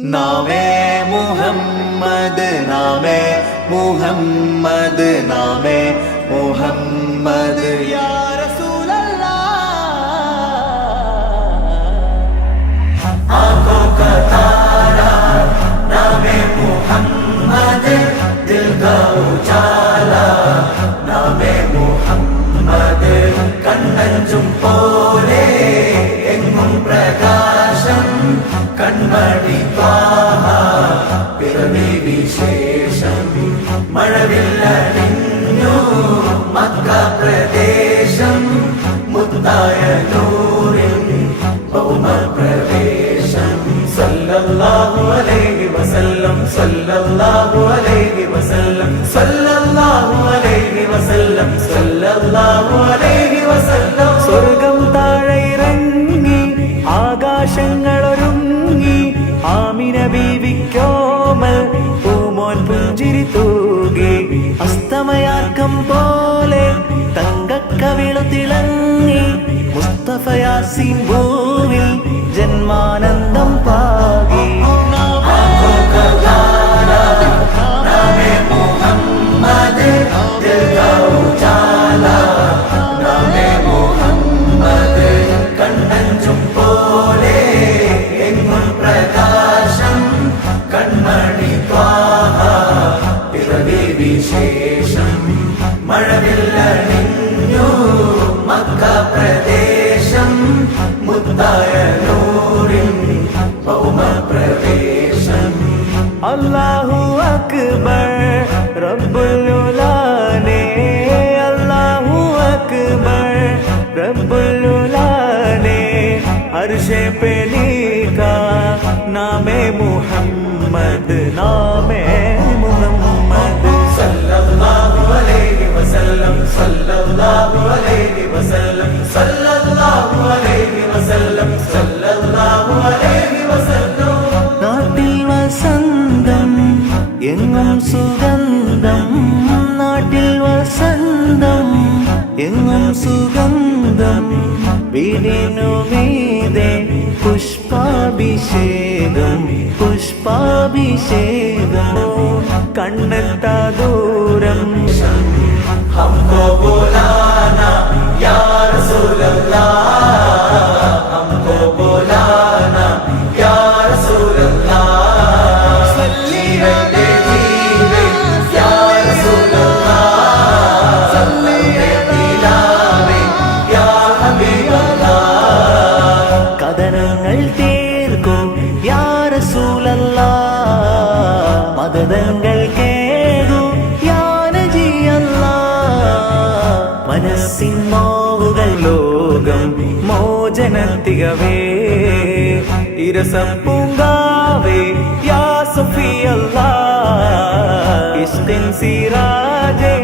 നാമേ മുഹമ്മദ് നാമേ മുഹമ്മദ് നാമേ മുഹമ്മദ് യാ റസൂലല്ലാഹ് ആँखों का तारा नामे मुहम्मद दिल का उजाला नामे मुहम्मद കണ്ണഞ്ചും പോലെ എങ്ങും പ്രകാശം കൺമണി ത്വാഹ പിറവി വിശേഷം മഴവില്ലണിഞ്ഞു മക്ക പ്രദേശം മുത്തായ നൂറിൻ ഭൗമ പ്രവേശം സല്ലല്ലാഹു അലൈഹി വസല്ലം സല്ലല്ലാഹു അലൈഹി വസല്ലം സല്ലല്ലാഹു അലൈഹി വസല്ലം സല്ലല്ലാഹു അലൈഹി വസല്ലം സ്വർഗം താഴെ ഇറങ്ങി ആകാശങ്ങളൊരുങ്ങി ആമിന ബീവിക്കോമൽ പൂമോൻ പുഞ്ചിരി തൂകി അസ്തമയാർക്കം പോലെ തങ്കക്കവിളു തിളങ്ങി മുസ്തഫ യാസീൻ ഭൂവിൽ ജന്മാനന്ദം പാകി വിശേഷം മഴവില്ലണിഞ്ഞു മക്ക പ്രദേശം മുത്തായ നൂറിൻ ഭൗമ പ്രവേശം അല്ലാഹു അക്ബർ റബ്ബുൽ ഉലാനെ അല്ലാഹു അക്ബർ റബ്ബുൽ ഉലാനെ അർശേ पे लिखा नामे मुहम्मद नामे मुहम्मद सल्लल्लाहु अलैहि वसल्लम सल्लल्लाहु अलैहि वसल्लम सल्लल्लाहु अलैहि वसल्लम सल्लल्लाहु अलैहि वसल्लम നാട്ടിൽ വസന്തം എങ്ങും സുഗന്ധം നാട്ടിൽ വസന്തം എങ്ങും സുഗന്ധം വീടിനു മീതെ പുഷ്പാഭിഷേകം പുഷ്പാഭിഷേകം കണ്ണെത്താ ദൂരം ഹംകോ ബുലാനാ യാ റസൂലല്ലാഹ് ഹംകോ ബുലാനാ യാ റസൂലല്ലാഹ് സല്ലി അലൈഹി യാ റസൂലല്ലാഹ് സല്ലി അലൈഹി യാ ഹബീബല്ലാഹ് കദനങ്ങൾ തീർക്കും യാ റസൂലല്ലാഹ് മദദങ്ങൾ കേകൂ യാ നബിയല്ലാഹ് മനസ്സിൻ മോഹുകൾ ലോകം മോചനത്തികവേ ഇരസപ്പൂങ്കാവേ യാ സഫിയല്ലാഹ് ഇഷ്കിൻ സിറാജേ